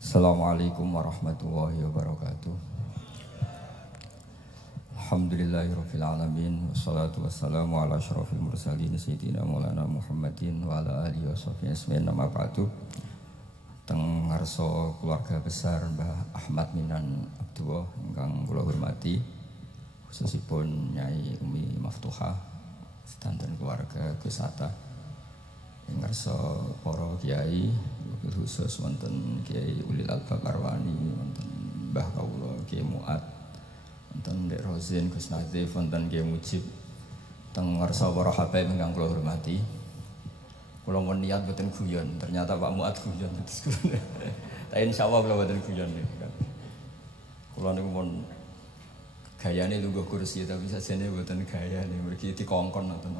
Assalamualaikum warahmatullahi wabarakatuh. Alhamdulillahirabbil alamin wassalatu wassalamu ala asyrofil mursalin sayyidina Maulana Muhammadin wa ala alihi washabbihi ajmain. Nama ba'du. Teng ngarsa keluarga besar Mbah Ahmad Minan Abdullah ingkang kula hormati, khususipun Nyai Umi Maftuhah sedanten keluarga Gus Hatta, ngarsa para kiai khusus wonten Kiai Ulil Albab Arwani, wonten Mbah Kawula Kiai Muat, wonten Dek Rozin Gus Nazif, wonten Kiai Mujib, teng ngarsa para habaib ingkang kula hormati. Kula mun niat boten guyon, ternyata Pak Muat guyon. Tapi insyaallah kula boten guyon kan. Kula niku mun gayane lungguh kursi tapi sajane boten gayane mriki dikongkon ngoten.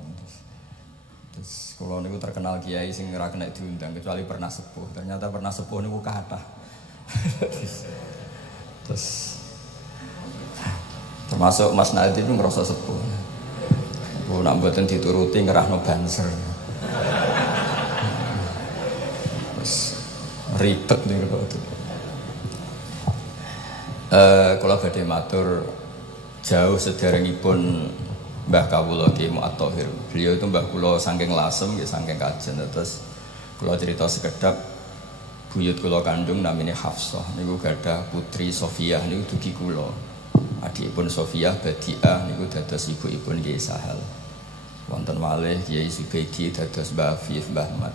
Terus kalau niku terkenal kiai sing ora kena diundang kecuali pernah sepuh. Ternyata pernah sepuh niku kathah. Terus termasuk Mas Nadif itu ngerasa sepuh. Bu nak mboten dituruti ngerahno banser. Terus ribet niku kok. Kula badhe matur jauh sederengipun Mbah Kawula Ki Mu'ad Thahir. Beliau itu mbah kula saking lasem nggih saking kajen. Terus kula cerita sekedap buyut kula kandung namine Hafsah niku gadah putri Sofiyah niku dugi kula. Adikipun Sofiyah Badiah niku dados ibuipun Kiai Sahal. Wonten malih Kiai Zubaidi dados Mbah Afif Mbah Ahmad.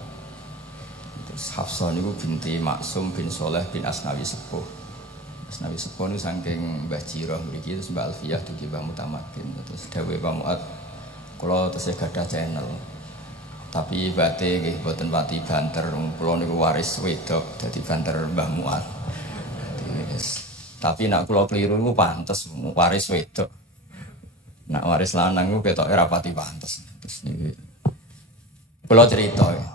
Terus Hafsah niku binti Maksum bin Soleh bin Asnawi Sepuh. Nabi Sepuh itu saking Mbah Jiroh mriki terus Mbah Alfiyah dugi Mbah Mutamakin. Terus dawuh Pak Muat kula tesih gadah channel. Tapi bate nggih boten pati banter, kula niku waris wedok dadi banter Mbah Muat. Tapi nak kula kliru niku pantes waris wedok. Nak waris lanang niku ketoke ora pati pantes. Terus niki kula cerita ya.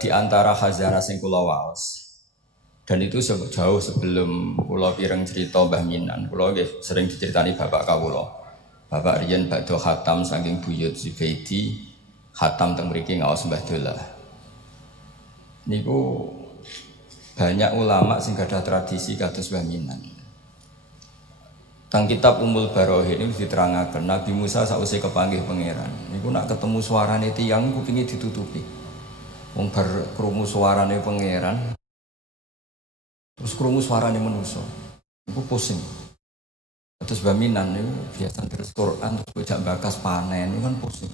Di antara khazanah sing kula waos dan itu jauh sebelum kula pireng cerita Mbah Minan. Kula nggih sering diceritani bapak kawula. Bapak riyen badhe khatam saking buyut Zubaidi, khatam teng mriki ngaos Mbah Dolah. Niku banyak ulama sing gadah tradisi kados Mbah Minan. Teng kitab Ummul Barohin ini diterangaken Nabi Musa sausé kepanggih pangeran. Niku nak ketemu suarane tiyang kupinge ditutupi. Wong bar krungu suarane pangeran terus krungu suarane manusa. Iku pusing. Terus Mbah Minan niku biasa terus Quran terus bocah bakas panen niku kan pusing.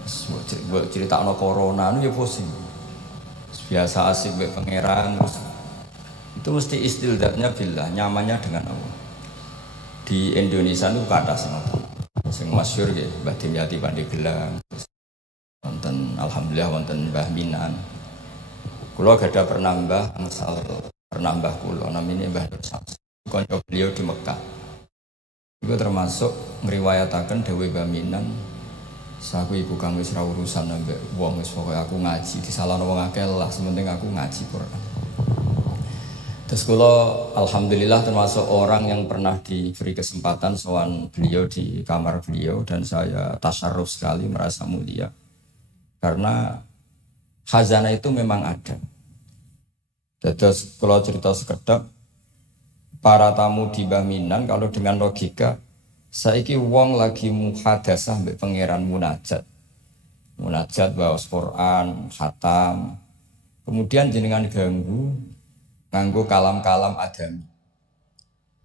Terus critakno corona niku ya pusing. Terus biasa asik mbek pangeran terus itu mesti istildatnya billah, nyamannya dengan Allah. Di Indonesia niku kathah sing masyhur nggih Mbah Dimyati Pandeglang. Wonten alhamdulillah wonten Mbah Minan. Kula gadah pernah mbah angsal pernah mbah kula namine Mbah Nur Syams. Kanca beliau di Mekah. Iku termasuk ngriwayataken dawuh Mbah Minan, "Saku iku kang wis ra urusan ambek wong wis pokoke aku ngaji, disalahno wong akeh lah, sementing aku ngaji Quran." Terus kula alhamdulillah termasuk orang yang pernah diberi kesempatan sowan beliau di kamar beliau dan saya tasyarruf sekali merasa mulia. Karena khazanah itu memang ada. Terus kalau cerita sekedap, para tamu di Mbah Minan kalau dengan logika, saiki wong lagi muhadasah mbek pangeran munajat. Munajat bawas Quran, khatam. Kemudian jenengan nganggo kalam-kalam adami.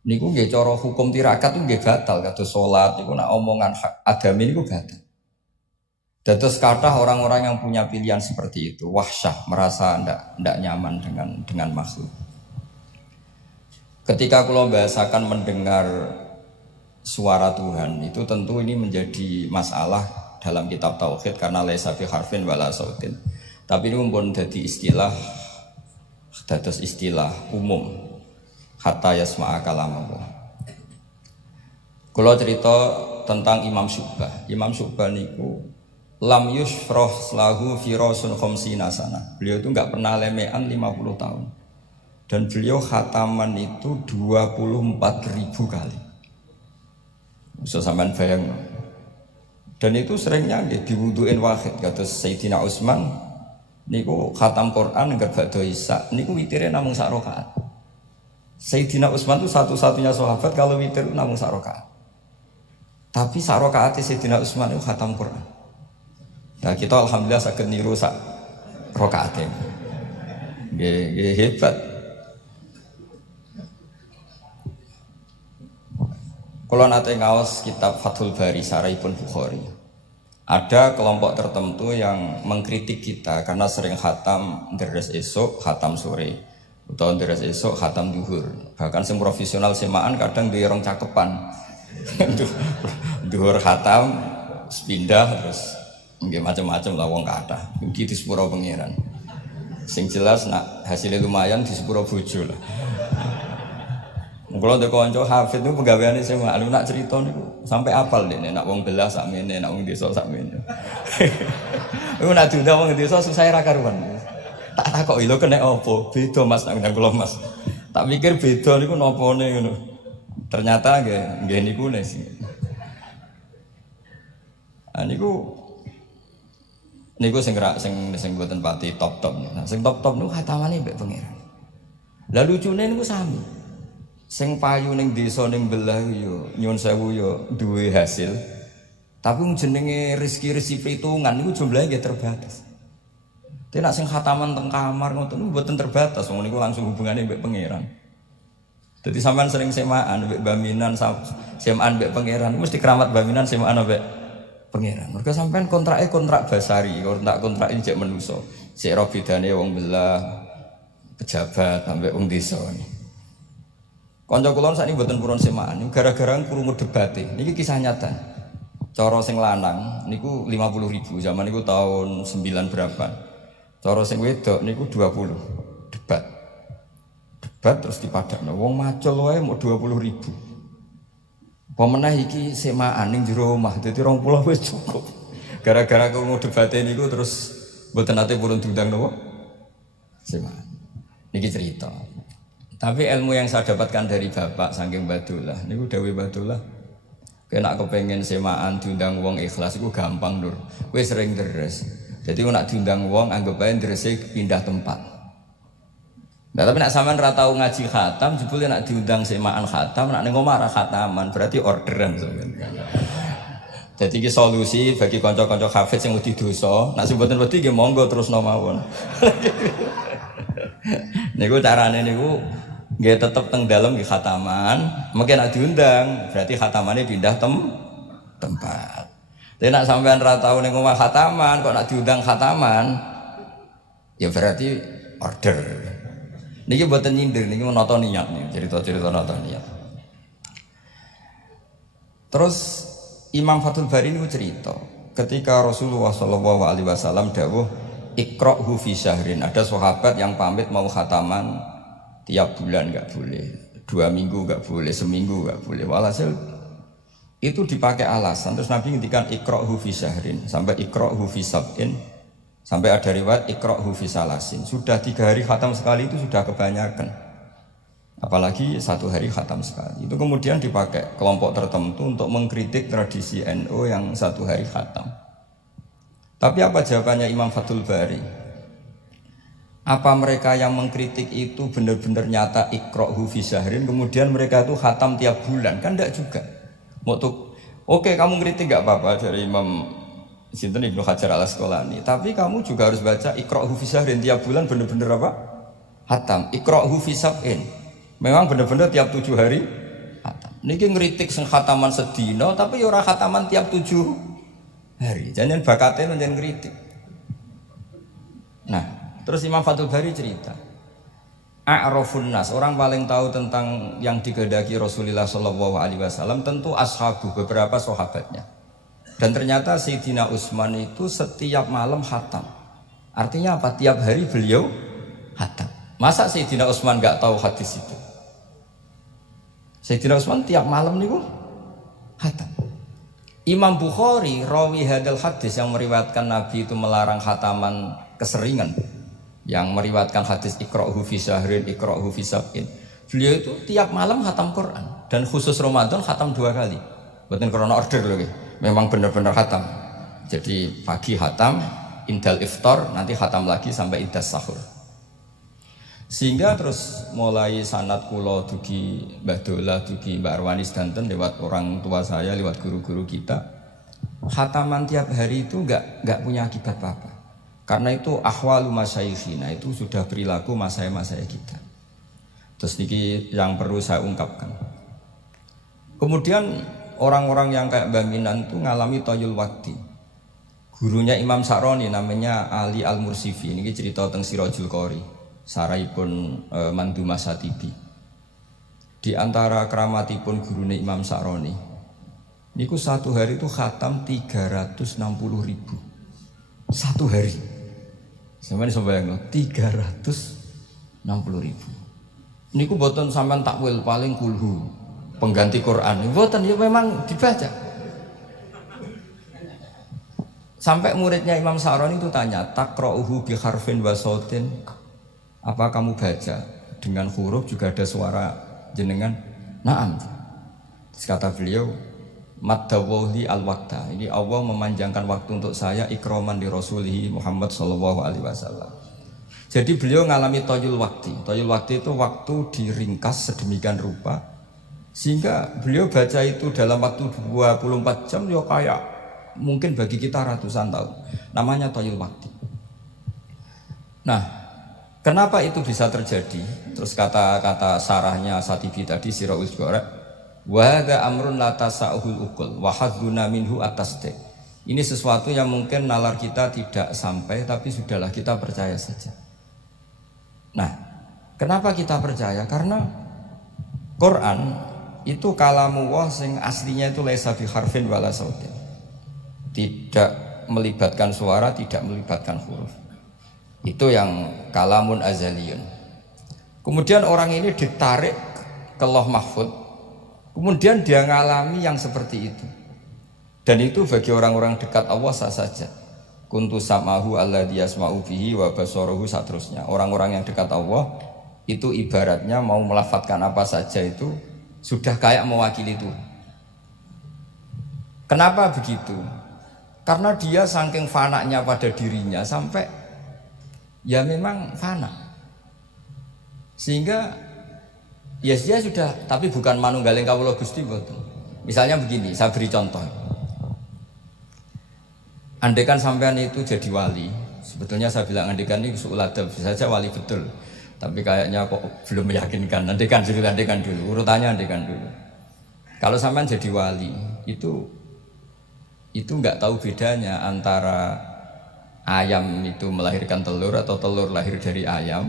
Niku nggih cara hukum tirakat nggih batal kados salat niku nak omongan adami niku batal. Terus kata orang-orang yang punya pilihan seperti itu wahsyah, merasa tidak nyaman dengan makhluk. Ketika kalau bahasakan mendengar suara Tuhan itu tentu ini menjadi masalah dalam kitab tauhid karena laisa fi harfin wala sautin. Tapi ini pun jadi istilah umum hatta yasma'a kalamullah. Kalau cerita tentang Imam Syu'bah. Imam Syu'bah niku lam yusfroh lahu firasun khamsina sana. Beliau itu enggak pernah lemean 50 tahun. Dan beliau khataman itu 24.000 kali. Bisa sampean bayang. Dan itu seringnya diwuduin wahid kata Sayyidina Utsman Niku khatam Quran enggak badha Isya. Niku witire namung sak rakaat. Sayyidina Utsman itu satu-satunya sahabat kalau witir namung sak rakaat. Tapi sak rakaat Sayyidina Utsman itu khatam Quran. Nah kita alhamdulillah saged niru sak rakaat. Nggih hebat. Kalau nate ngaos kitab Fathul Bari Syarahipun Bukhari. Ada kelompok tertentu yang mengkritik kita karena sering khatam deres esok, khatam sore, atau deres esok, khatam duhur. Bahkan yang profesional semaan kadang dirong cakepan, duhur khatam, pindah terus nggak macam-macam lah wong kata. Begitu sepuro pengiran. Sing jelas nak hasilnya lumayan di sepuro bojo lah. Kalau ada konco hafid itu pegawaiannya saya malu nak cerita nih sampai apal deh nak wong belah sakmene nak wong desa sakmene. Aku nak diundang wong desa susah ra karuan. Tak kok ilo kena opo beda mas nak undang kula mas. Tak pikir beda niku nopone ngono. Ternyata nggih niku sing. Niku sing mboten pati top-top. Nah sing top-top niku khatamane mbek pangeran. Lah lucune niku sami. Sing payu ning desa ning belah yo nyun sewu yo duwe hasil. Tapi jenenge rezeki perhitungan niku jumlahe nggih terbatas. Tapi nek sing khataman teng kamar ngoten niku mboten terbatas, wong niku langsung hubungane mbek pangeran. Dadi sampean sering semaan mbek baminan semaan mbek pangeran mesti keramat baminan semaan mbek pangeran. Mergo sampean kontrake kontrak basari, kontrak ini jek manusa. Sik ro bedane wong belah pejabat ambek wong desa. Kanca kula sakniki mboten purun semaan, gara-gara krungu debate. Niki kisah nyata. Cara sing lanang niku 50.000, zaman niku tahun 9 berapa. Cara sing wedok niku 20. Debat terus dipadakno. Wong macul wae mau 20.000. Pemenah iki semaan ning jero omah, dadi 20 wis cukup. Gara-gara krungu debate niku terus mboten nate purun diundang napa? Semaan. Niki cerita. Tapi ilmu yang saya dapatkan dari bapak saking Badullah, niku dawuh Badullah. Kena kepengen semaan diundang wong ikhlas iku gampang Nur. Kowe sering deres. Jadi kok nak diundang wong anggap ae derese pindah tempat. Nah, tapi nak sampean ra tau ngaji khatam, jebule nak diundang semaan khatam, nak ning omah ra khataman, berarti orderan sampean. Jadi iki solusi bagi kanca-kanca hafid sing wedi dosa, nak sing mboten wedi nggih monggo terusno mawon. Niku carane niku nggih tetep teng dalem nggih khataman, mungkin nak diundang berarti khatamane pindah tempat. Tapi nak sampean ra tau ning omah khataman kok nak diundang khataman ya berarti order. Niki mboten nyindir niki nata niat nih, cerita-cerita nata niat. Terus Imam Fathul Bari niku cerita ketika Rasulullah sallallahu alaihi wasallam dawuh iqra'hu fi syahrin. Ada sahabat yang pamit mau khataman tiap bulan enggak boleh, 2 minggu enggak boleh, seminggu enggak boleh. Walhasil itu dipakai alasan. Terus Nabi ngendikan iqra'hu fi syahrin sampai iqra'hu fi sab'in, sampai ada riwayat iqra'hu fi salasin. Sudah 3 hari khatam sekali itu sudah kebanyakan. Apalagi 1 hari khatam sekali. Itu kemudian dipakai kelompok tertentu untuk mengkritik tradisi NU yang 1 hari khatam. Tapi apa jawabannya Imam Fathul Bari? Apa mereka yang mengkritik itu benar-benar nyata iqra'hu fi syahrin, kemudian mereka itu khatam tiap bulan? Kan enggak juga. Oke, kamu kritik enggak apa-apa dari Imam Sinten Ibnu Hajar Al-Asqalani, tapi kamu juga harus baca iqra'hu fi syahrin tiap bulan benar-benar apa? Khatam. Iqra'hu fi sab'in. Memang benar-benar tiap 7 hari khatam. Niki ngritik sing khataman sedina tapi ya ora khataman tiap 7 hari. Jangan bakatnya menjadi kritik. Nah, terus Imam Fathul Bari cerita, a'rafun nas, orang paling tahu tentang yang dikehendaki Rasulullah Shallallahu Alaihi Wasallam tentu ashabu, beberapa sahabatnya. Dan ternyata Sayyidina Utsman itu setiap malam khatam. Artinya apa? Tiap hari beliau khatam. Masa Sayyidina Utsman nggak tahu hadis itu? Sayyidina Utsman tiap malam niku khatam. Imam Bukhari rawi hadal hadis yang meriwayatkan Nabi itu melarang khataman keseringan, yang meriwayatkan hadis iqra'hu fi syahrin, iqra'hu fi sab'in. Beliau itu tiap malam khatam Quran dan khusus Ramadan khatam 2 kali. Bukan karena order lagi. Memang benar-benar khatam. Jadi pagi khatam, indal iftar, nanti khatam lagi sampai indas sahur. Sehingga terus mulai sanad kula dugi Mbah Dola, dugi Mbak Arwani sedanten lewat orang tua saya, lewat guru-guru kita. Khataman tiap hari itu enggak punya akibat apa-apa. Karena itu ahwalu masyayikhina, itu sudah perilaku masaya-masaya kita. Terus niki yang perlu saya ungkapkan. Kemudian orang-orang yang kayak Mbah Minan itu ngalami toyul wakti. Gurunya Imam Sa'roni namanya Ali Al-Mursifi. Ini cerita tentang Sirajul Qori, saraipun Manduma Satibi. Di antara keramatipun gurunya Imam Sa'roni, niku satu hari itu khatam 360.000. Satu hari. Sampeyan iso bayangno 360.000. Niku boten sampean takwil paling kulhu pengganti Quran. Boten ya memang dibaca. Sampai muridnya Imam Sa'roni itu tanya, "Taqra'uhu bi harfin wa sautin?" Apa kamu baca dengan huruf juga ada suara jenengan? Naam. Terus kata beliau, "Maddawli al-waqta." Ini Allah memanjangkan waktu untuk saya ikroman di Rasulihi Muhammad sallallahu alaihi wasallam. Jadi beliau ngalami toyul wakti. Toyul wakti itu waktu diringkas sedemikian rupa sehingga beliau baca itu dalam waktu 24 jam ya kayak mungkin bagi kita ratusan tahun. Namanya toyul wakti. Nah, kenapa itu bisa terjadi? Terus kata-kata sarahnya Satibi tadi Siraul Gorek, wa hadza amrun la tasa'uhul uqul wa hadzuna minhu at-tasdiq. Ini sesuatu yang mungkin nalar kita tidak sampai, tapi sudahlah kita percaya saja. Nah, kenapa kita percaya? Karena Quran itu kalamullah sing aslinya itu laisa bi harfin wala sautin. Tidak melibatkan suara, tidak melibatkan huruf. Itu yang kalamun azaliyun. Kemudian orang ini ditarik ke Lauh Mahfud. Kemudian dia ngalami yang seperti itu. Dan itu bagi orang-orang dekat Allah sah saja. Kuntu samahu alladzi yasma'u bihi wa basaruhu saterusnya. Orang-orang yang dekat Allah itu ibaratnya mau melafadzkan apa saja itu sudah kayak mewakili Tuhan. Kenapa begitu? Karena dia saking fananya pada dirinya sampai ya memang fana. Sehingga ya dia sudah, tapi bukan manunggaling kawula Gusti mboten. Misalnya begini, saya beri contoh. Andaikan sampean itu jadi wali, sebetulnya saya bilang andaikan ini suul adab, bisa saja wali betul. Tapi kayaknya kok belum meyakinkan. Andaikan dulu, urutannya andaikan dulu. Kalau sampean jadi wali, itu nggak tahu bedanya antara ayam itu melahirkan telur atau telur lahir dari ayam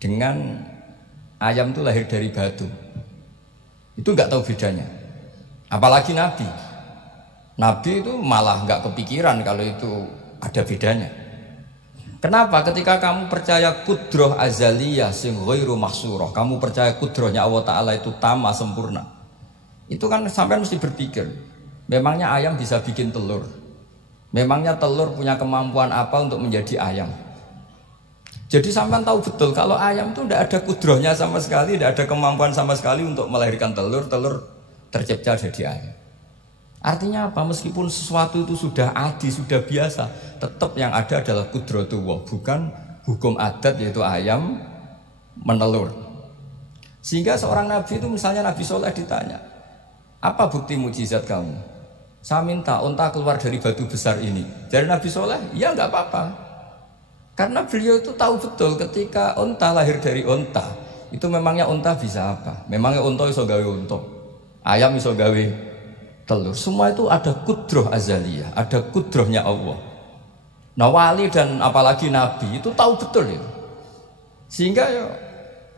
dengan ayam itu lahir dari batu. Itu nggak tahu bedanya. Apalagi Nabi. Nabi itu malah nggak kepikiran kalau itu ada bedanya. Kenapa? Ketika kamu percaya kudroh azaliyah sing ghairu mahsurah, kamu percaya kudrohnya Allah Ta'ala itu tama sempurna, itu kan sampai mesti berpikir, memangnya ayam bisa bikin telur? Memangnya telur punya kemampuan apa untuk menjadi ayam? Jadi sampai tahu betul kalau ayam itu tidak ada kudrohnya sama sekali, tidak ada kemampuan sama sekali untuk melahirkan telur tercipta jadi ayam. Artinya apa? Meskipun sesuatu itu sudah adi, sudah biasa, tetap yang ada adalah kudratullah, bukan hukum adat yaitu ayam menelur. Sehingga seorang nabi itu misalnya Nabi Soleh ditanya, apa bukti mukjizat kamu? Saya minta unta keluar dari batu besar ini. Dari Nabi Soleh, ya nggak apa-apa. Karena beliau itu tahu betul ketika unta lahir dari unta, itu memangnya unta bisa apa? Memangnya unta iso gawe unta, ayam iso gawe telur. Semua itu ada kudroh azaliyah, ada kudrohnya Allah. Nah wali dan apalagi nabi itu tahu betul itu. Sehingga ya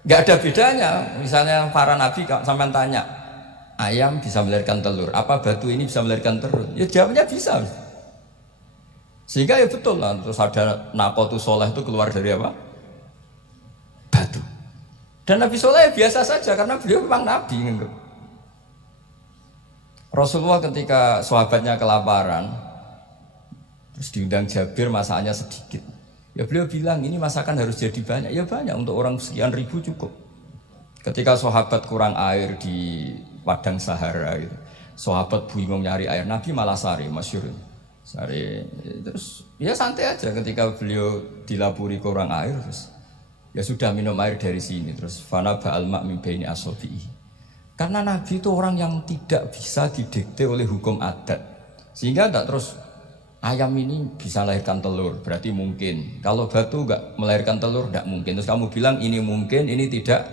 nggak ada bedanya. Misalnya para nabi sampai tanya, ayam bisa melahirkan telur, apa batu ini bisa melahirkan telur? Ya jawabnya bisa. Sehingga ya betul lah. Terus ada Naqatus Soleh itu keluar dari apa? Batu. Dan Nabi Soleh biasa saja karena beliau memang nabi gitu. Rasulullah ketika sahabatnya kelaparan, terus diundang Jabir, masakannya sedikit. Ya beliau bilang ini masakan harus jadi banyak. Ya banyak, untuk orang sekian ribu cukup. Ketika sahabat kurang air di padang Sahara, gitu, sahabat bingung nyari air, Nabi malah sari, masyhur. Sari terus ya santai aja ketika beliau dilapuri kurang air terus ya sudah minum air dari sini terus fana ba'al ma' min baini asabi'i. Karena Nabi itu orang yang tidak bisa didikte oleh hukum adat. Sehingga tak terus ayam ini bisa melahirkan telur, berarti mungkin. Kalau batu enggak melahirkan telur enggak mungkin. Terus kamu bilang ini mungkin, ini tidak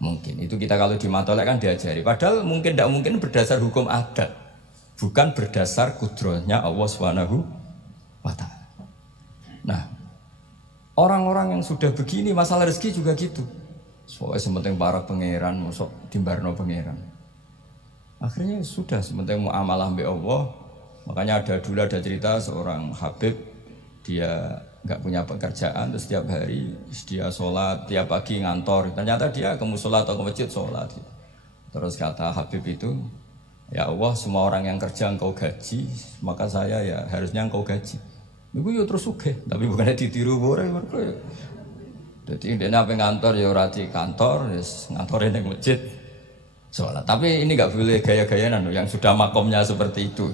mungkin. Itu kita kalau di matolek kan diajari. Padahal mungkin enggak mungkin berdasar hukum adat. Bukan berdasar kudrohnya Allah Subhanahu wa ta'ala. Nah, orang-orang yang sudah begini masalah rezeki juga gitu. Soalnya sementing para pangeran masuk dimbarno pangeran. Akhirnya sudah sementing muamalah mbek Allah. Makanya ada cerita seorang Habib dia nggak punya pekerjaan terus setiap hari dia sholat tiap pagi ngantor. Ternyata dia ke musola atau ke masjid sholat. Terus kata Habib itu, ya Allah, semua orang yang kerja engkau gaji, maka saya ya harusnya engkau gaji. Ibu ya terus sugih, tapi bukannya ditiru boleh. Jadi dia apa ngantor ya rati kantor, ngantorin di masjid, sholat. Tapi ini nggak boleh gaya-gayaan yang sudah makomnya seperti itu.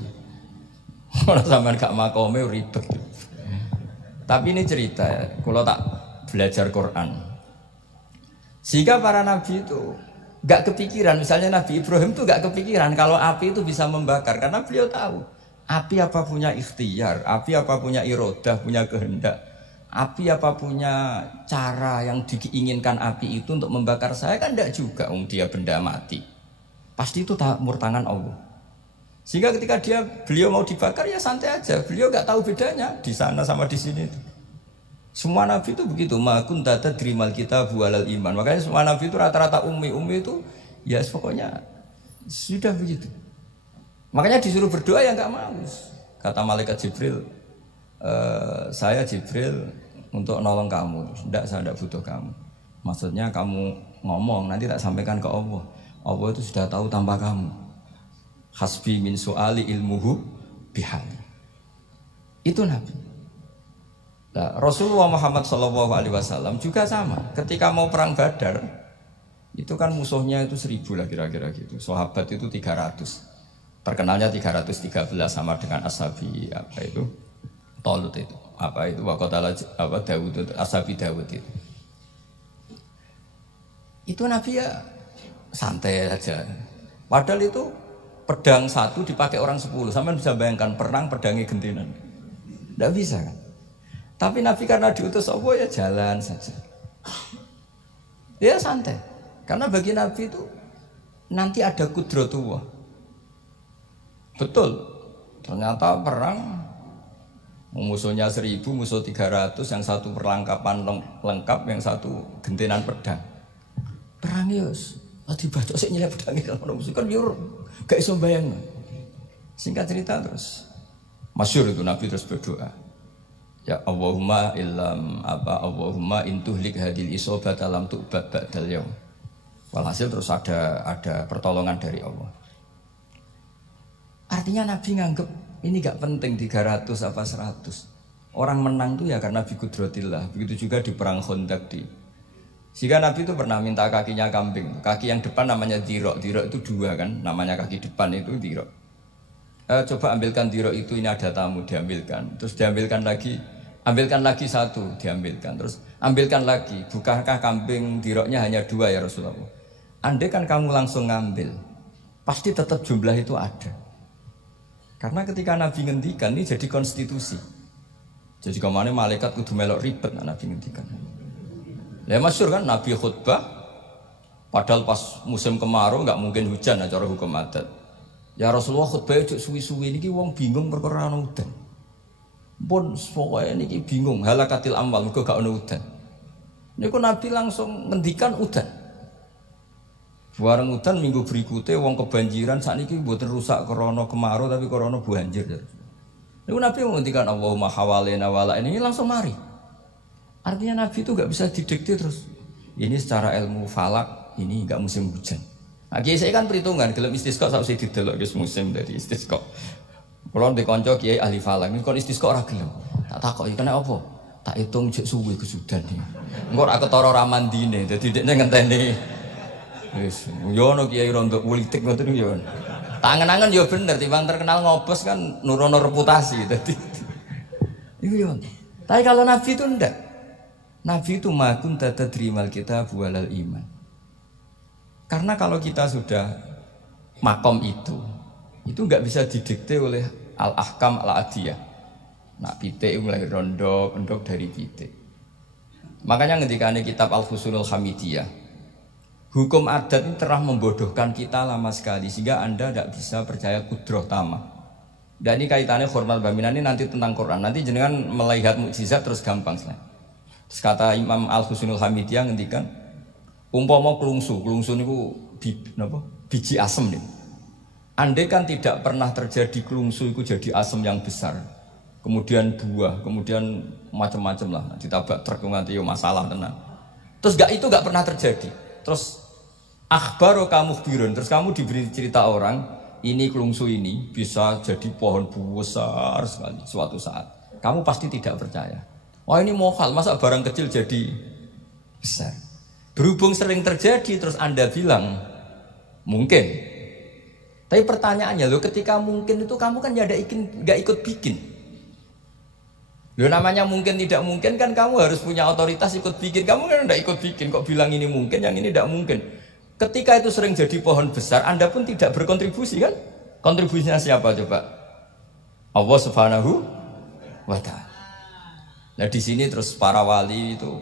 Orang sampean gak makomnya ribet. Tapi ini cerita, kalau tak belajar Quran. Sehingga para nabi itu gak kepikiran, misalnya Nabi Ibrahim itu gak kepikiran kalau api itu bisa membakar, karena beliau tahu api apa punya ikhtiar, api apa punya irodah, punya kehendak, api apa punya cara yang diinginkan api itu untuk membakar saya kan tidak juga, dia benda mati, pasti itu murtangan Allah. Sehingga ketika beliau mau dibakar ya santai aja, beliau gak tahu bedanya di sana sama di sini. Semua nabi itu begitu, ma kunta tadrimal kitab walal iman. Makanya semua nabi itu rata-rata ummi itu ya pokoknya sudah begitu. Makanya disuruh berdoa ya nggak mau. Kata malaikat Jibril, saya Jibril untuk nolong kamu. Tidak, saya tidak butuh kamu. Maksudnya kamu ngomong nanti tak sampaikan ke Allah. Allah itu sudah tahu tanpa kamu. Hasbi min su'ali ilmuhu bihali. Itu nabi. Nah, Rasulullah Muhammad SAW juga sama. Ketika mau perang Badar, itu kan musuhnya itu 1000 lah kira-kira gitu. Sahabat itu 300. Terkenalnya 313 sama dengan Ashabi apa itu? Tolut itu. Apa itu? Waqatala apa Dawud itu, Ashabi Dawud itu. Itu Nabi ya santai aja. Padahal itu pedang satu dipakai orang 10. Sampai bisa bayangkan perang pedangnya gentinan. Tidak bisa kan? Tapi Nabi karena diutus Allah ya jalan saja. Dia santai. Karena bagi Nabi itu nanti ada kudratullah. Betul. Ternyata perang musuhnya 1000, musuh 300, yang satu perlengkapan lengkap, yang satu gentenan pedang. Perang yus. Dibaca sik nyelip pedang kalau musuh kan yo gak iso bayangno. Singkat cerita terus masyhur itu Nabi terus berdoa. Ya Allahumma illam apa Allahumma intuhlik hadil isobat alam tu'bad ba'dal yaum. Walhasil terus ada pertolongan dari Allah. Artinya Nabi nganggep ini gak penting 300 apa 100. Orang menang tuh ya karena biqudratillah. Begitu juga di perang Khandaq di. Sehingga Nabi itu pernah minta kakinya kambing. Kaki yang depan namanya dirok. Dirok itu 2 kan, namanya kaki depan itu dirok. Coba ambilkan dirok itu, ini ada tamu, diambilkan. Terus diambilkan lagi, ambilkan lagi 1, diambilkan. Terus ambilkan lagi, bukankah kambing diroknya hanya 2 ya Rasulullah? Andai kan kamu langsung ngambil, pasti tetap jumlah itu ada. Karena ketika Nabi ngendikan ini jadi konstitusi. Jadi kemana malaikat kudu melok ribet Nabi ngendikan. Ya masyhur kan Nabi khutbah, padahal pas musim kemarau nggak mungkin hujan cara hukum adat. Ya Rasulullah khutbah cuk suwi-suwi niki wong bingung perkara ana udan. Pun pokoke niki bingung halakatil amwal mergo gak ana udan. Niku Nabi langsung ngendikan udan. Bareng udan minggu berikutnya wong kebanjiran sakniki mboten rusak krana kemarau tapi krana banjir. Niku Nabi ngendikan Allahumma hawalena wala ini langsung mari. Artinya Nabi itu gak bisa didikte terus. Ini secara ilmu falak ini gak musim hujan. Nah, kiai saya kan perhitungan, gelem istisqa sak usih didelok wis musim dari istisqa. Kalau di konco kiai ahli falak, ini kon istisqa ora gelem. Tak takoki kena apa? Tak hitung jek suwe kesudan iki. Engko ora ketara ra mandine, dadi dekne ngenteni. Wis, yo ono kiai rondo politik ngoten yo. Tangan-tangan ya bener, timbang terkenal ngobos kan nurono reputasi tadi. Iya. Tapi kalau Nabi itu enggak. Nabi itu makun tata terimal kita bualal iman. Karena kalau kita sudah makom itu enggak bisa didikte oleh al-ahkam al-adiyah. Nak pitik mulai rondo, pendok dari pitik. Makanya ketika ada kitab Al-Fusulul Hamidiyah, hukum adat ini telah membodohkan kita lama sekali sehingga Anda tidak bisa percaya kudroh tamah. Dan ini kaitannya hormat baminan ini nanti tentang Quran. Nanti jenengan melihat mukjizat terus gampang selain. Terus kata Imam Al-Fusulul Hamidiyah ngendikan, umpama kelungsu niku biji asem nih. Andai kan tidak pernah terjadi kelungsu itu jadi asem yang besar, kemudian buah, kemudian macam-macam lah, ditabrak truk nganti yo masalah tenan. Terus itu gak pernah terjadi. Terus akhbaru kamu birun, terus kamu diberi cerita orang, ini kelungsu ini bisa jadi pohon besar sekali suatu saat. Kamu pasti tidak percaya. Wah ini mohal, masa barang kecil jadi besar. Berhubung sering terjadi, terus Anda bilang mungkin. Tapi pertanyaannya loh, ketika mungkin itu kamu kan gak ikut bikin. Loh namanya mungkin tidak mungkin kan kamu harus punya otoritas ikut bikin. Kamu kan gak ikut bikin, kok bilang ini mungkin, yang ini tidak mungkin. Ketika itu sering jadi pohon besar, Anda pun tidak berkontribusi kan? Kontribusinya siapa coba? Allah Subhanahu wa Ta'ala. Nah di sini terus para wali itu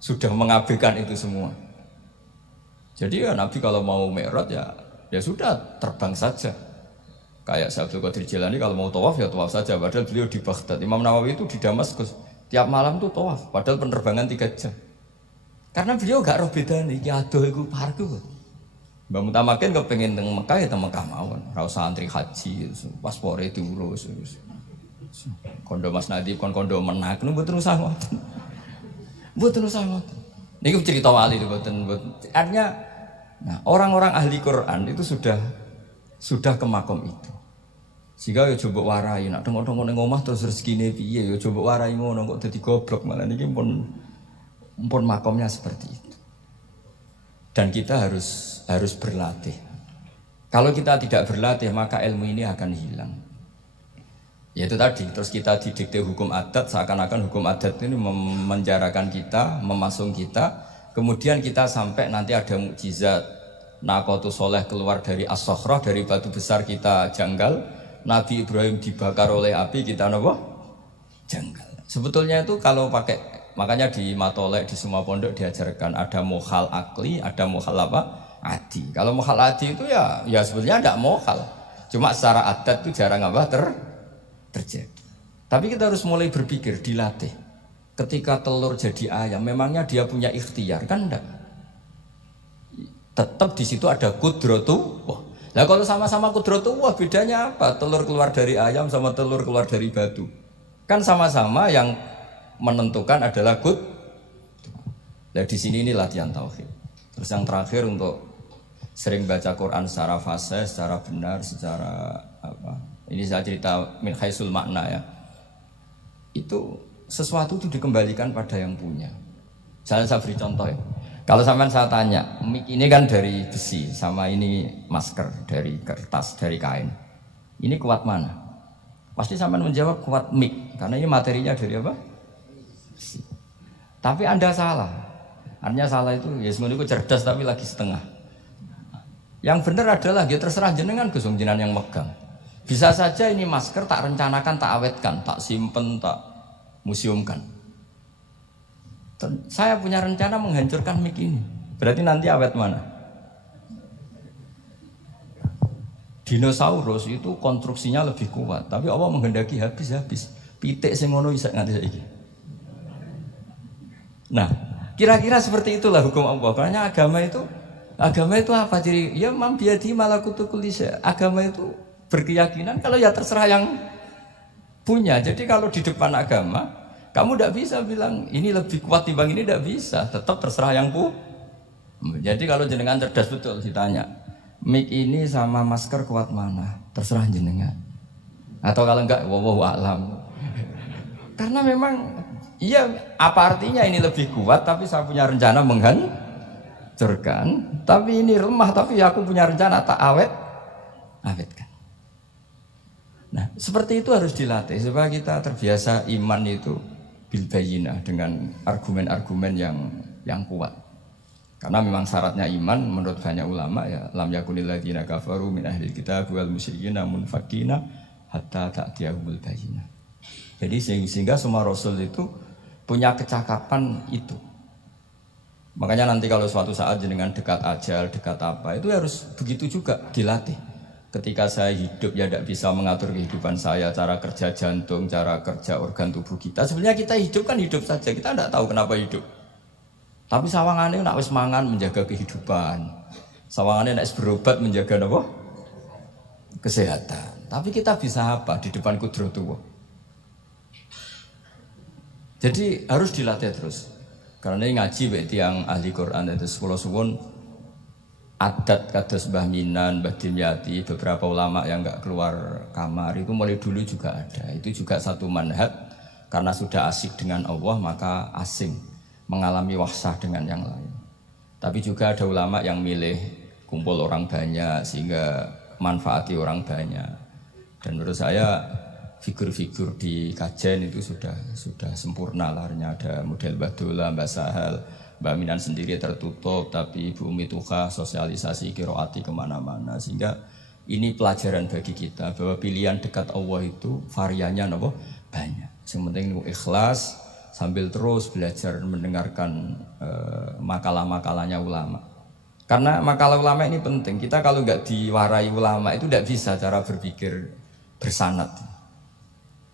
sudah mengabaikan itu semua. Jadi ya Nabi kalau mau mi'raj ya sudah terbang saja. Kayak Syekh Abdul Qadir Jilani kalau mau tawaf ya tawaf saja. Padahal beliau di Baghdad. Imam Nawawi itu di Damaskus. Tiap malam tuh tawaf. Padahal penerbangan 3 jam. Karena beliau gak roh beda nih. Ya aduh itu parku. Mbak Mutamakin kepengen teng Mekah ya teng Mekah mawon. Ra usah antri haji, paspore diurus. Kondo Mas Nadib kondo menak nu mboten usah ngoten. Mboten usah ngoten. Niku cerita wali itu mboten. Artinya nah, orang-orang ahli Quran itu sudah ke makom itu. Sehingga ya coba warai nak tengok-tengok ning omah terus rezekine piye ya coba warai ngono kok dadi goblok malah niki pun makomnya seperti itu. Dan kita harus berlatih. Kalau kita tidak berlatih maka ilmu ini akan hilang. Ya itu tadi, terus kita didikte hukum adat, seakan-akan hukum adat ini memenjarakan kita, memasung kita, kemudian kita sampai nanti ada mukjizat, Naqatu Soleh keluar dari As-Sokhrah, dari batu besar kita janggal, Nabi Ibrahim dibakar oleh api, kita apa? Janggal. Sebetulnya itu kalau pakai, makanya di Matolek, di semua pondok diajarkan, ada mohal akli, ada mohal apa? Adi. Kalau mohal adi itu ya sebetulnya tidak mohal, cuma secara adat itu jarang apa? Terjadi. Tapi kita harus mulai berpikir, dilatih. Ketika telur jadi ayam, memangnya dia punya ikhtiar kan enggak? Tetap di situ ada kudratullah. Nah kalau sama-sama kudratullah bedanya apa? Telur keluar dari ayam sama telur keluar dari batu. Kan sama-sama yang menentukan adalah Nah di sini ini latihan tauhid. Terus yang terakhir untuk sering baca Quran secara fasih, secara benar, secara apa? Ini saya cerita min haisul makna ya. Itu sesuatu itu dikembalikan pada yang punya. Saya beri contoh ya. Kalau sampean saya tanya, mic ini kan dari besi sama ini masker dari kertas, dari kain. Ini kuat mana? Pasti sampean menjawab kuat mic karena ini materinya dari apa? Besi. Tapi Anda salah. Artinya salah itu ya sebenarnya cerdas tapi lagi setengah. Yang benar adalah ya terserah jenengan Gus jenengan yang megang. Bisa saja ini masker tak rencanakan, tak awetkan, tak simpen, tak museumkan. Saya punya rencana menghancurkan mic ini. Berarti nanti awet mana? Dinosaurus itu konstruksinya lebih kuat, tapi Allah menghendaki habis. Pitik sing ngono bisa nganti saiki. Nah, kira-kira seperti itulah hukum Allah. Karena agama itu apa ciri? Ya mambiadi malakutu kulli syai'. Agama itu berkeyakinan kalau ya terserah yang punya. Jadi kalau di depan agama kamu tidak bisa bilang ini lebih kuat timbang ini, tidak bisa. Tetap terserah yang punya. Jadi kalau jenengan cerdas betul ditanya mic ini sama masker kuat mana, terserah jenengan. Atau kalau enggak wallahu a'lam. Karena memang iya apa artinya ini lebih kuat tapi saya punya rencana menghancurkan. Tapi ini lemah tapi aku punya rencana tak awet awetkan. Nah, seperti itu harus dilatih supaya kita terbiasa iman itu bil bayyinah dengan argumen-argumen yang kuat. Karena memang syaratnya iman menurut banyak ulama ya lam yakunil ladzina kafaru min ahlil kitab wal musyrikin munfakina hatta ta'tiyahumul bayyinah. Jadi sehingga semua rasul itu punya kecakapan itu. Makanya nanti kalau suatu saat jenengan dekat ajal, dekat apa, itu harus begitu juga dilatih. Ketika saya hidup ya tidak bisa mengatur kehidupan saya, cara kerja jantung, cara kerja organ tubuh kita. Sebenarnya kita hidup kan hidup saja, kita tidak tahu kenapa hidup. Tapi sawangannya nak wis mangan menjaga kehidupan. Sawangannya nak berobat menjaga apa? Kesehatan. Tapi kita bisa apa di depan kudratullah? Jadi harus dilatih terus. Karena ini ngaji berarti yang ahli Quran itu 10 suwun adat kados Mbah Minan, Mbah Dimyati, beberapa ulama yang enggak keluar kamar itu mulai dulu juga ada. Itu juga satu manhaj karena sudah asik dengan Allah maka asing mengalami wahsah dengan yang lain. Tapi juga ada ulama yang milih kumpul orang banyak sehingga manfaati orang banyak. Dan menurut saya figur-figur di kajian itu sudah sempurna larinya. Ada model Mbah Dola, Mbah Sahal, Mbak Minan sendiri tertutup, tapi Ibu Umi Tuha sosialisasi kiroati kemana-mana. Sehingga ini pelajaran bagi kita bahwa pilihan dekat Allah itu variannya banyak. Yang penting ikhlas sambil terus belajar mendengarkan makalah-makalahnya ulama. Karena makalah ulama ini penting. Kita kalau nggak diwarai ulama itu tidak bisa cara berpikir bersanad.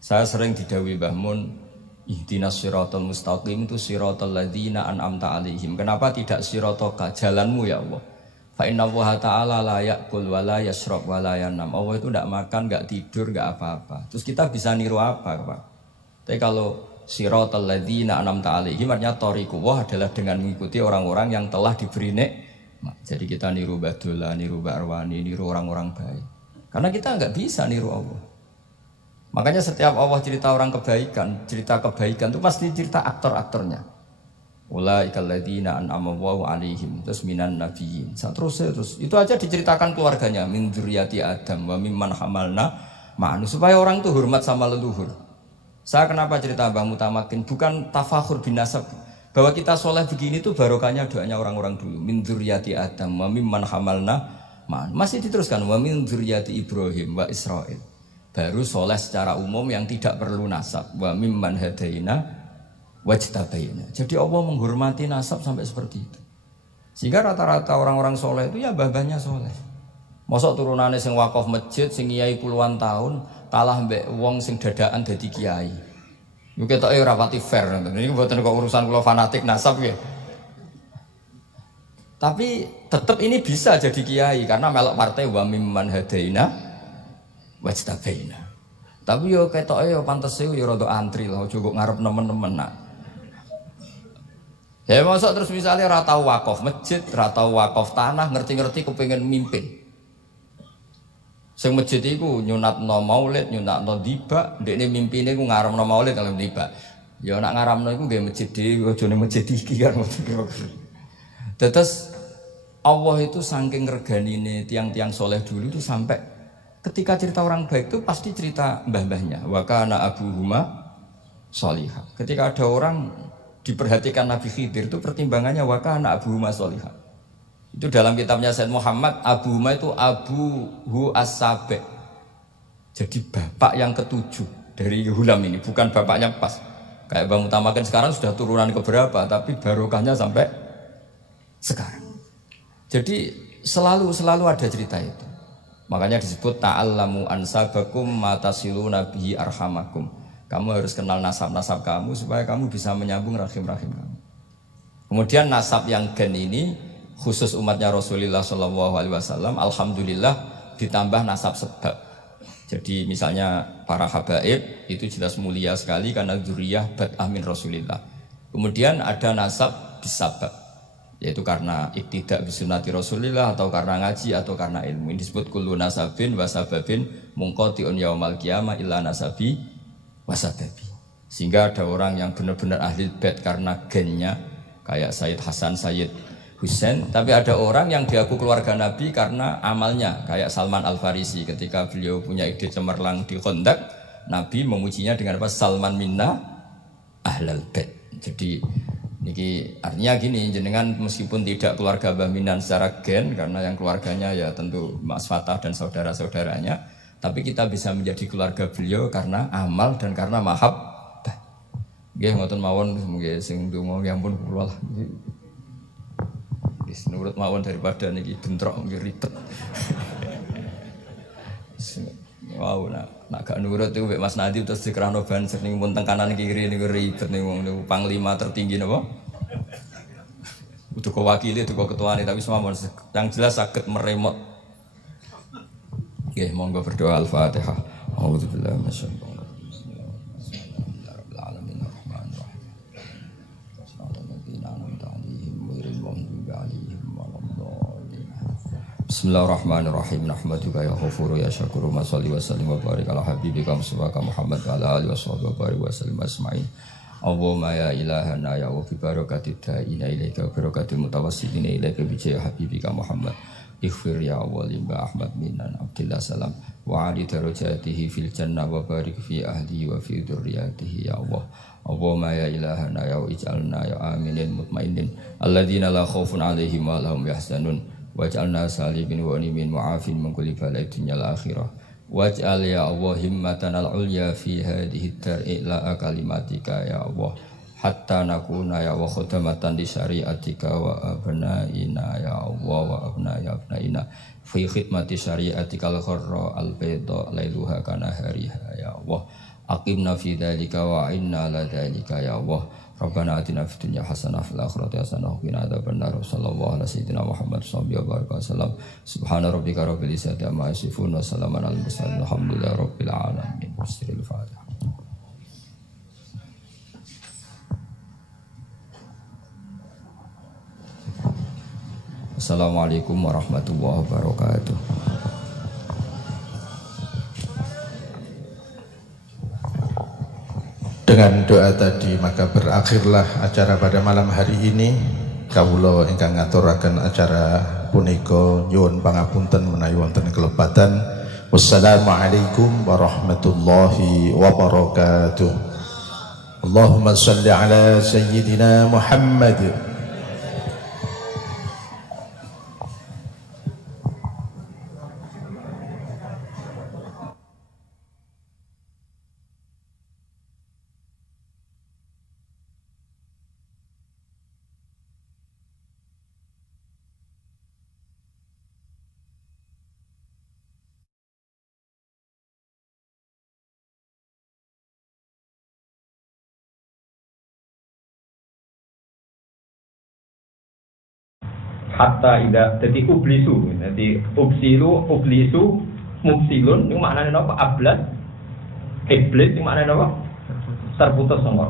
Saya sering didhawuhi Mbah Mun, ihdinas siratal mustaqim itu siratal ladzina an'amta 'alaihim. Kenapa tidak sirataka jalanmu ya Allah? Fa inna Allah ta'ala la ya'kul wa la yashrab wa la yanam. Allah itu tidak makan, tidak tidur, tidak apa-apa. Terus kita bisa niru apa, Pak? Tapi kalau siratal ladzina an'amta 'alaihim artinya thariqullah adalah dengan mengikuti orang-orang yang telah diberi nikmat. Jadi kita niru Mbah Dola, niru Mbah Arwani, niru orang-orang baik. Karena kita enggak bisa niru Allah. Makanya setiap Allah cerita orang kebaikan, cerita kebaikan itu pasti cerita aktor-aktornya. Ulaikal ladzina an'ama Allahu 'alaihim terus minan nabiyyin. Terus itu aja diceritakan keluarganya min dzurriyyati Adam wa mimman hamalna ma'an supaya orang itu hormat sama leluhur. Saya kenapa cerita Bang Mutamakin bukan tafakhur bin nasab bahwa kita soleh begini tuh barokahnya doanya orang-orang dulu min dzurriyyati Adam wa mimman hamalna ma'an. Masih diteruskan wa min dzurriyyati Ibrahim wa Israil. Baru soleh secara umum yang tidak perlu nasab. Wa mimman hadaina wajtabaina. Jadi Allah menghormati nasab sampai seperti itu. Sehingga rata-rata orang-orang soleh itu ya babahnya soleh. Mosok turunannya sing wakaf masjid, sing kiai puluhan tahun kalah mbek wong sing dadaan dadi kiai. Yo ketoke ora pati fair. Ini mboten kok urusan kula fanatik nasab ya. Tapi tetap ini bisa jadi kiai karena melok partai wa mimman hadaina wajtabaina. Tapi yo ketoke yo pantese yo rada antri lah, aja kok ngarep nemen-nemen nak. Ya mosok terus misalnya ora tau wakaf masjid, ora tau wakaf tanah, ngerti-ngerti kepengin mimpin. Sing masjid iku nyunatno maulid, nyunatno dibak, ndekne mimpine ku ngaramno maulid kalau dibak. Ya nak ngaramno iku nggih masjid dhewe, aja ning masjid iki kan. Terus Allah itu saking reganine tiang-tiang soleh dulu itu sampai ketika cerita orang baik itu pasti cerita mbah-mbahnya. Wa kana abuhuma sholihah. Ketika ada orang diperhatikan Nabi Khidir itu pertimbangannya wa kana abuhuma sholihah. Itu dalam kitabnya Said Muhammad, abuhuma itu abuhu as-sabi'. Jadi bapak yang ketujuh dari Hulam ini, bukan bapaknya pas. Kayak Bang Utamakan sekarang sudah turunan ke berapa, tapi barokahnya sampai sekarang. Jadi selalu ada cerita itu. Makanya disebut ta'allamu ansabakum matasiluna bihi arhamakum. Kamu harus kenal nasab-nasab kamu supaya kamu bisa menyambung rahim-rahim kamu. Kemudian nasab yang gen ini khusus umatnya Rasulullah SAW, alhamdulillah ditambah nasab sebab. Jadi misalnya para habaib itu jelas mulia sekali karena dzurriyyah bad'ah min Rasulillah. Kemudian ada nasab bisabab, yaitu karena iktidak bisunnati Rasulillah atau karena ngaji atau karena ilmu. Ini disebut kullu nasabin wasababin munqati'un yaumal qiyamah illa nasabi wasababi. Sehingga ada orang yang benar-benar ahli bait karena gennya kayak Sayyid Hasan, Sayyid Husain, tapi ada orang yang diaku keluarga Nabi karena amalnya, kayak Salman Al-Farisi ketika beliau punya ide cemerlang di Khandaq, Nabi memujinya dengan apa? Salman minna ahlal bait. Jadi niki artinya gini, jenengan meskipun tidak keluarga Mbah Minan secara gen karena yang keluarganya ya tentu Mas Fatah dan saudara-saudaranya, tapi kita bisa menjadi keluarga beliau karena amal dan karena mahabbah. Nggih ngoten mawon nggih sing ndonga ya ampun kula lah. Nurut mawon daripada niki bentrok nggih ribet. Wow, nak gak nurut itu Mas Nadi terus dikerano banser ning pun teng kanan kiri niku ribet niku panglima tertinggi napa? Udah kewakili, udah ketuane tapi semua yang jelas saged meremot. Nggih, monggo berdoa Al-Fatihah. A'udzubillahi minasyaitonir Bismillahirrahmanirrahim. Nahmaduka ya ghafuru ya syakuru ma shalli wa sallim wa barik ala habibika Muhammad wa ala alihi wa barik wa sallim asma'in. Allahumma ya ilahana ya wa bi barakatid da'ina ilaika wa barakatil mutawassilina ilaika bi jaya habibika Muhammad. Ighfir ya awwali ba Ahmad minan Abdillah salam wa ali darajatihi fil jannah wa barik fi ahli wa fi dzurriyyatihi ya Allah. Allahumma ya ilahana ya ij'alna ya aminin mutmainin alladzina la khaufun 'alaihim wa lahum yahzanun. Waj'alna salimin wa nimin mu'afin min kulli bala'in dunyal akhirah. Waj'al ya Allah himmatan al-ulya fi hadhihi ad-dar'i la kalimatika ya Allah. Hatta nakuna ya wa khudamatan di syariatika wa abnaina ya Allah wa abnaina fi khidmati syariatika al-kharra al-bayda lailuha kana hariha ya Allah. Aqimna fi dzalika wa inna la dzalika ya Allah. Rabbana atina fid dunya hasanah fil akhirati hasanah wa qina adzabannar. Sallallahu alaihi sayyidina Muhammad sallallahu alaihi wasallam. Subhana rabbika rabbil izzati amma yasifun wa salamun alal mursalin walhamdulillahi rabbil alamin. Bismillahil Fatihah. Assalamualaikum warahmatullahi wabarakatuh. Dengan doa tadi maka berakhirlah acara pada malam hari ini. Kawula ingkang ngaturaken acara punika nyuwun pangapunten menawi wonten kelebatan. Wassalamualaikum warahmatullahi wabarakatuh. Allahumma shalli ala sayyidina Muhammad. Hatta ida, jadi ublisu, jadi ublisu, mubsilun, ini maknanya apa? Ablas, iblis, ini maknanya apa? Terputus sama.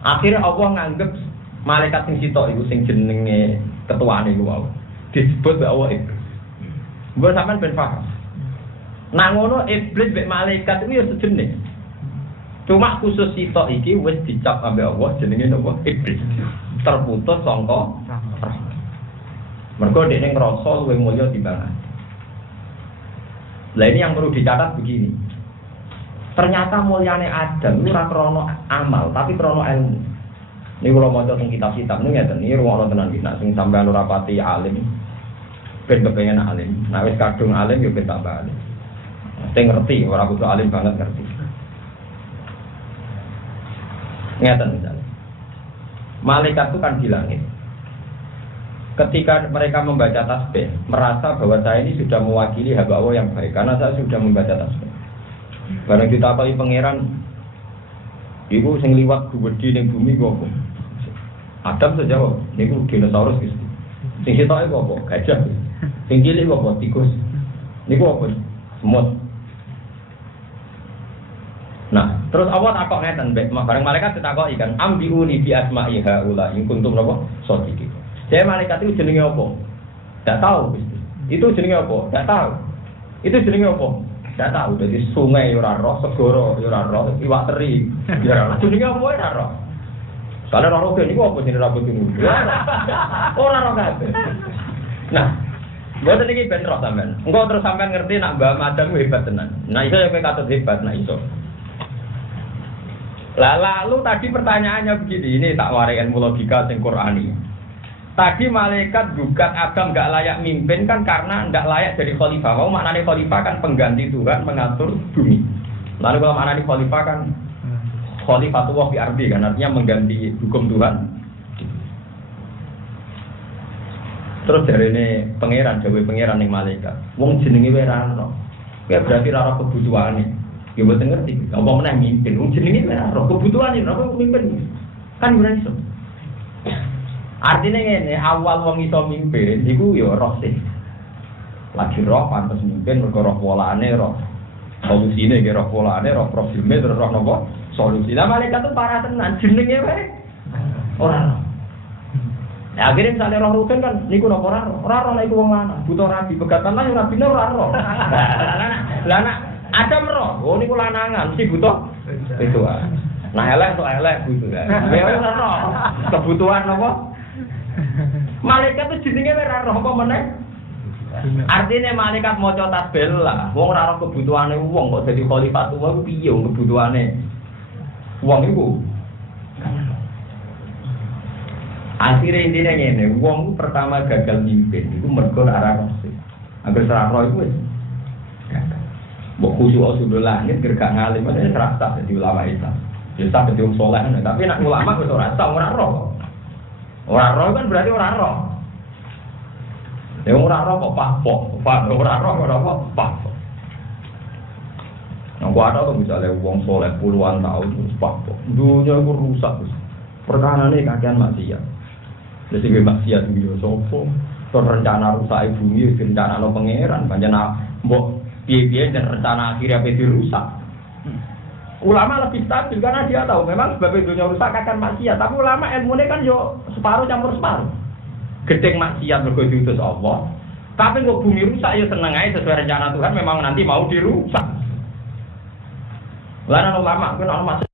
Akhirnya Allah nganggep malaikat sing sitok itu sing jenenge ketuane iku wae. Disebut bahwa iblis. Mbok sampean ben paham. Nang ngono iblis mek malaikat itu ya sejenis. Cuma khusus sitok iki wis dicap ambek Allah jenenge apa? Iblis. Terputus sangka mergo dekne ngrasa luwih mulya timbang. Lah ini yang perlu dicatat begini. Ternyata mulyane Adam itu ora krana amal, tapi krana ilmu. Niku kula maca teng kitab-kitab niku ngeten, iki ruwono tenan iki nek sing sampeyan ora pati alim. Ben kepengin alim. Nek wis kadung alim ya ben tambah alim. Sing ngerti, ora kudu alim banget ngerti. Ngeten misalnya. Malaikat itu kan di langit. Ketika mereka membaca tasbih, merasa bahwa saya ini sudah mewakili hamba Allah yang baik karena saya sudah membaca tasbih. Barang ditapai pangeran, ibu sing liwat gede ning bumi kok. Adam sejawab, niku dinosaurus gitu. Sing sitoke apa? Gajah. Sing cilik apa? Tikus. Niku apa? Semut. Nah, terus Allah takok ngeten, bareng malaikat ditakoki kan, ambiuni bi asma'i haula in kuntum napa? Shodiqin. Saya malaikat itu jenenge apa? Tidak tahu. Itu jenenge apa? Tidak tahu. Itu jenenge apa? Tidak tahu. Jadi sungai ora roh, segara ora roh, iwak teri. Ya ora jenenge apa ora roh. Soale roh roh niku apa jenenge rambut niku? Ora roh kabeh. Nah, mboten iki ben roh sampean. Engko terus sampean ngerti nak Mbah Madam hebat tenan. Nah, iso ya kowe katut hebat, nah iso. Lah lalu tadi pertanyaannya begini, ini tak warai ilmu logika sing Qur'ani. Tadi malaikat gugat Adam enggak layak mimpin kan karena enggak layak jadi khalifah. Mau maknanya khalifah kan pengganti Tuhan mengatur bumi. Lalu kalau maknanya khalifah kan Khalifatullah fi ardi kan artinya mengganti hukum Tuhan. Terus dari ini pangeran, jawab pangeran yang malaikat. Wong jenenge wae ra ono. Kayak berarti ra ono kebutuhane. Ya mboten ngerti. Apa meneh mimpin wong jenenge wae ra ono kebutuhane, ora mimpin. Kan ora iso. Artinya ngene, awal wong iso mimpin iku ya roh sih. Lagi roh pantes mimpin mergo roh polane roh. Solusine ge roh polane roh probleme terus roh napa? Solusi. Lah malaikat itu parah tenan jenenge wae. Ora. Ya akhirnya misalnya roh rukun kan niku napa ora roh niku wong lanang, butuh rabi pegatan lan rabine ora roh. Lah nak Adam roh, oh niku lanangan mesti butuh itu. Nah elek kok elek butuh. Ya ora roh. Kebutuhan napa? Malaikat itu jenenge ora roh apa meneh? Artinya malaikat maca tasbih lah. Wong ora roh kebutuhane wong kok dadi khalifatullah ku piye kebutuhane? Wong iku akhirnya intinya ngene, wong pertama gagal mimpin itu mergo ora roh. Agar ora roh iku wis gagal. Mbok khusyuk sudah langit gergak ngalim aja serasa jadi ulama Islam. Ya tak dadi wong saleh, tapi nek ulama wis ora tau ora roh. Ora roh kan berarti ora roh. Ya ora roh kok pakpok, ora roh ora apa pakpok. Nah, gua ada tuh misalnya uang soleh puluhan tahun terus pakpok, dunia itu rusak, perkarane kakean maksiat. Jadi gue maksiat video sopo, terus rencana rusak bumi, rencana no pangeran, rencana mbok piye-piye dan rencana akhirnya PD rusak. Ulama lebih stabil karena dia tahu memang sebab dunia rusak akan maksiat, tapi ulama ilmunya kan yo separuh campur separuh. Gedeng maksiat mergo diutus Allah, tapi kok bumi rusak ya seneng aja sesuai rencana Tuhan memang nanti mau dirusak. Lalu ulama kan orang